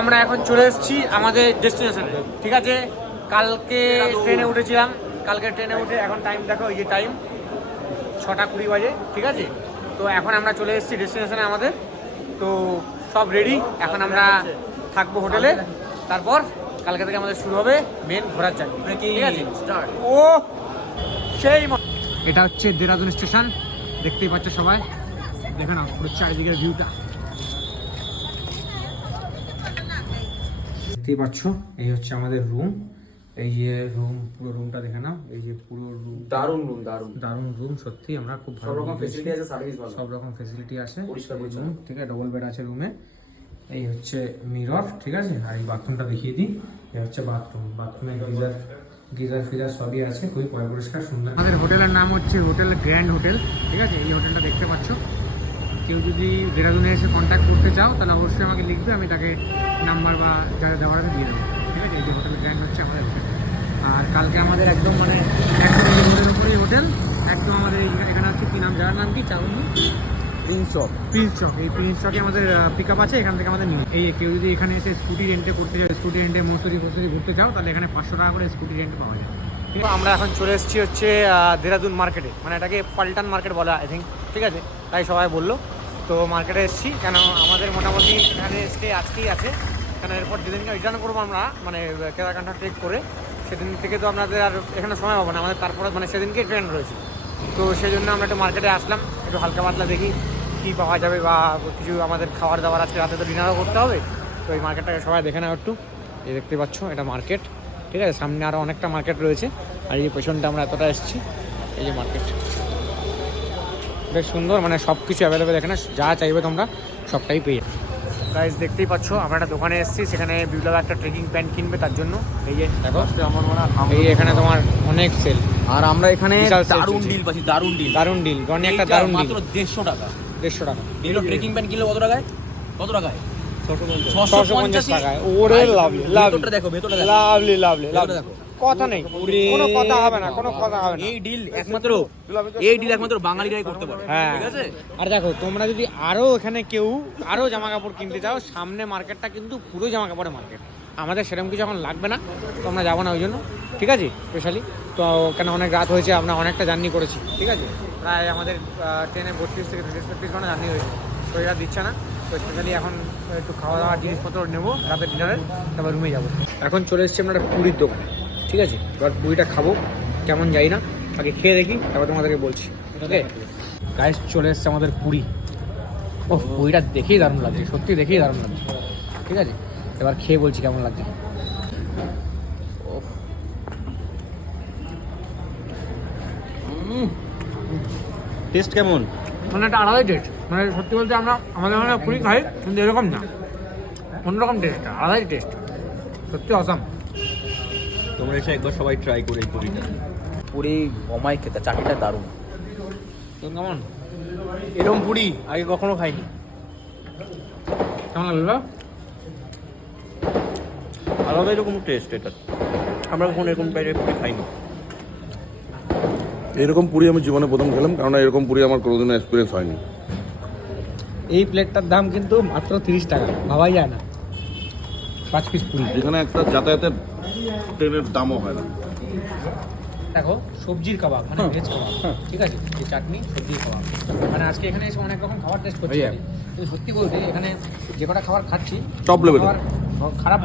আমরা এখন চলে এসেছি আমাদের ডেস্টিনেশনে, ঠিক আছে। কালকে ট্রেনে উঠেছিলাম, কালকে ট্রেনে উঠে এখন টাইম দেখো, এই যে টাইম 6:20 বাজে, ঠিক আছে। তো এখন আমরা চলে এসেছি ডেস্টিনেশনে আমাদের। তো সব রেডি, এখন আমরা থাকবো হোটেলে, তারপর কালকে থেকে আমাদের শুরু হবে মেন ঘোরার জার্নি, ঠিক আছে। ও সেই এটা হচ্ছে দেরাদুন স্টেশন, দেখতেই পাচ্ছ সবাই, দেখে নাও পুরো চারিদিকের ভিউটা দেখতেই পাচ্ছ। এই হচ্ছে আমাদের রুম, এই যে রুম, পুরো রুমটা দেখে নাও, এই যে পুরো রুম, দারুণ রুম, দারুণ রুম সত্যি। আমরা খুব ভালো রকম ফ্যাসিলিটি আছে, সার্ভিস ভালো, সব রকম ফ্যাসিলিটি আছে, পরিষ্কার পরিচ্ছন্ন, ঠিক আছে। ডবল বেড আছে রুমে। এই হচ্ছে মিরর, ঠিক আছে। আর এই বাথরুমটা দেখিয়ে দিই, এই হচ্ছে বাথরুম, বাথরুমে গিজার ফিজার সবই আছে, খুবই পরিষ্কার সুন্দর। আমাদের হোটেলের নাম হচ্ছে হোটেল গ্র্যান্ড হোটেল, ঠিক আছে। এই হোটেলটা দেখতে পাচ্ছ। কেউ যদি দেরাদুনে এসে কন্ট্যাক্ট করতে চাও তাহলে অবশ্যই আমাকে লিখবে, আমি তাকে নাম্বার বা যারা দেওয়ার আছে দিয়ে দেবো, ঠিক আছে। এই যে হোটেল গ্র্যান্ড হচ্ছে আমাদের হোটেল। আর কালকে আমাদের একদম মানে একদম এই রোডের উপরেই হোটেল, একদম আমাদের এখানে হচ্ছে কি নাম, যার নাম কি চাউনি, প্রিন্স চক। এই প্রিন্স চকে আমাদের পিক আপ আছে, এখান থেকে আমাদের নিয়ে। এই কেউ যদি এখানে এসে স্কুটি রেন্টে করতে চাও, স্কুটি রেন্টে মসুরি ঘুরতে চাও, তাহলে এখানে 500 টাকা করে স্কুটি রেন্ট পাওয়া যায়। আমরা এখন চলে এসেছি হচ্ছে দেরাদুন মার্কেটে, মানে এটাকে পাল্টান মার্কেট বলা আই থিঙ্ক, ঠিক আছে, তাই সবাই বললো। তো মার্কেটে এসেছি কেন, আমাদের মোটামুটি এখানে স্টে আজকেই আছে, কেন এরপর যেদিনকে রিটার্ন করবো আমরা, মানে কেদারকান্ঠা ট্রেক করে, সেদিন থেকে তো আপনাদের আর এখানে সময় পাবো না আমাদের, তারপরে মানে সেদিনকেই ট্রেন রয়েছে। তো সেই জন্য আমরা একটু মার্কেটে আসলাম, একটু হালকা পাতলা দেখি কী পাওয়া যাবে, বা কিছু আমাদের খাবার দাবার, আজকে রাতে তো ডিনারও করতে হবে। তো এই মার্কেটটাকে সবাই দেখে নাও একটু। এই দেখতে পাচ্ছ, এটা মার্কেট, ঠিক আছে। সামনে আরও অনেকটা মার্কেট রয়েছে, আর এই পেছনটা আমরা এতটা এসেছি, এই যে মার্কেট বেশ সুন্দর, মানে সব কিছু অ্যাভেলেবেল এখানে, যা চাইবে তোমরা সবটাই পেয়ে যাবে। গাইস দেখতেই পাচ্ছ, আমরা একটা দোকানে এসেছি, সেখানে বিপ্লব একটা ট্রেকিং প্যান্ট কিনবে, তার জন্য এই যে দেখো, এই এখানে তোমার অনেক সেল। আর আমরা এখানে দারুণ ডিল পাচ্ছি, দারুণ ডিল গনে একটা দারুণ ডিল, মাত্র 150 টাকা। 150 টাকা এগুলো ট্রেকিং প্যান্ট কিনলে কত টাকায়? 650 টাকায়। ওরে লাভলি, ভেতরটা দেখো, লাভলি দেখো, কথা নেই, কোনো কথা হবে না, কোনো কথা হবে না। এই ডিল একমাত্র বাঙালিরাই করতে পারে, হ্যাঁ ঠিক আছে। আর দেখো, তোমরা যদি আরো এখানে কেউ আরো জামা কাপড় কিনতে চাও, সামনে মার্কেটটা কিন্তু পুরো জামা কাপড়ের মার্কেট, আমাদের সেরকম কিছু এখন লাগবে না, তো আমরা যাবো না ওই জন্য, ঠিক আছে। স্পেশালি তো কেন অনেক রাত হয়েছে, আমরা অনেকটা জার্নি করেছি, ঠিক আছে। প্রায় আমাদের ট্রেনে 32 থেকে 33 ঘন্টা জার্নি হয়েছে, শরীর দিচ্ছে না। তো স্পেশালি এখন একটু খাওয়া দাওয়ার জিনিসপত্র নেবো রাতের ডিনারের, তারপর রুমে যাবো। এখন চলে এসেছি আমরা একটা পুরীর দোকানে, ঠিক আছে। এবার পুরীটা খাবো, কেমন যাই না, আগে খেয়ে দেখি, তারপর তোমাদেরকে বলছি, ওকে। গাইস চলে এসছে আমাদের পুরী। ও পুরীটা দেখেই দারুণ লাগছে, সত্যি দেখেই দারুণ লাগছে, ঠিক আছে। এবার খেয়ে বলছি কেমন লাগছে। টেস্ট কেমন? মানে একটা আলাদাই টেস্ট, মানে সত্যি বলতে আমরা আমাদের ওখানে পুরী খাই, কিন্তু এরকম না, অন্যরকম টেস্ট, আলাদাই টেস্ট, সত্যি অসাম। তোমরা এসে একবার সবাই ট্রাই করে পুরিটা, পুরি অমাই খেতে, চাটনিটা দারুণ। কেমন এরকম পুরি আগে কখনো খাইনি। কেমন লাগলো? আলাদা এরকম টেস্ট এটা, আমরা কখনো এরকম টাইপের পুরি খাইনি। এরকম পুরি আমি জীবনে প্রথম খেলাম, কারণ এরকম পুরি আমার কোনোদিনও এক্সপিরিয়েন্স হয়নি। এই প্লেটটার দাম কিন্তু মাত্র 30 টাকা, ভাবাই যায় না, 5 পিস পুরি। যেখানে একটা যাতায়াতের ট্রেনের দামও হয় না। দেখো সবজির কাবাব, মানে ভেজ কাবাব, ঠিক আছে। এই চাটনি সবজির কাবাব, মানে আজকে এখানে এসে অনেক রকম খাবার টেস্ট করছি, কিন্তু সত্যি বলতে এখানে যে কটা খাবার খাচ্ছি টপ লেভেল, খারাপ